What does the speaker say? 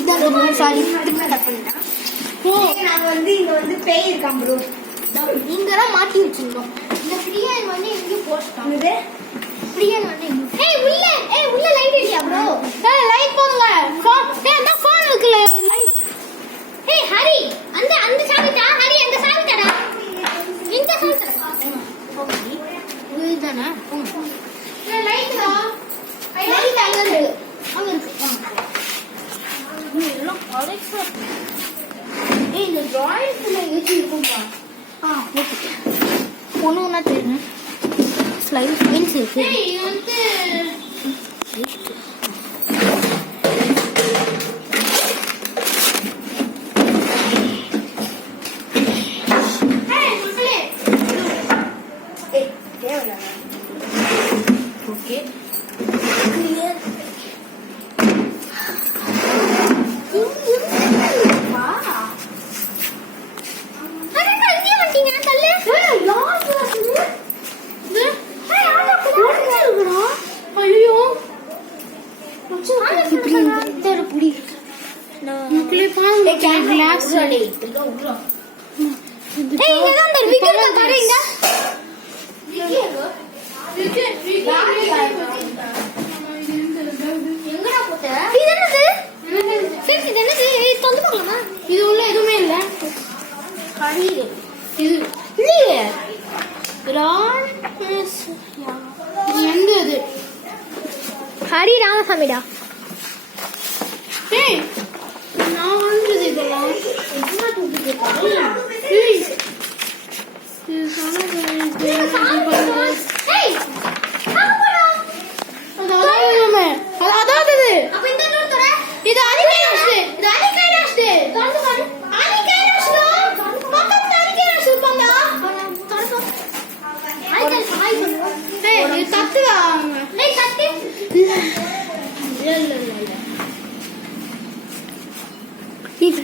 இதான் sorry cut பண்ணிட்டேன். நாங்க இங்க பேய் இருக்கான் ப்ரோ. நீங்கதான் மாட்டி வச்சிருக்கோம். இந்த பிரியன் எங்கேயும் போட்டுட்டாங்க. பிரியன் உள்ள லைட் இல்லையா ப்ரோ? லைட் போடுங்க. அந்த ஃபோன் இருக்குல்ல லைட். ஹரி அந்த சாவிட்டா ஹரி அந்த சாவிட்டாடா. இந்த சாவிட்டா. ஓகே. இதுதானே. லைட்டா. லைட் அங்க இருக்கு. எல்லாம் கரெக்ட்டா. இந்த டிராயிங்ஸ்ல ஏத்தி இருக்கும்பா. ஓகே. ஒண்ணா தெரியுது. ஸ்லைஸ் பென்ஸ் இருக்கு. இது ஓகே. இது உள்ள எதுவுமே இல்ல. இது இல்லையே. எந்த ஹரி ராமசாமிடா. நான் வந்தது இதெல்லாம் இது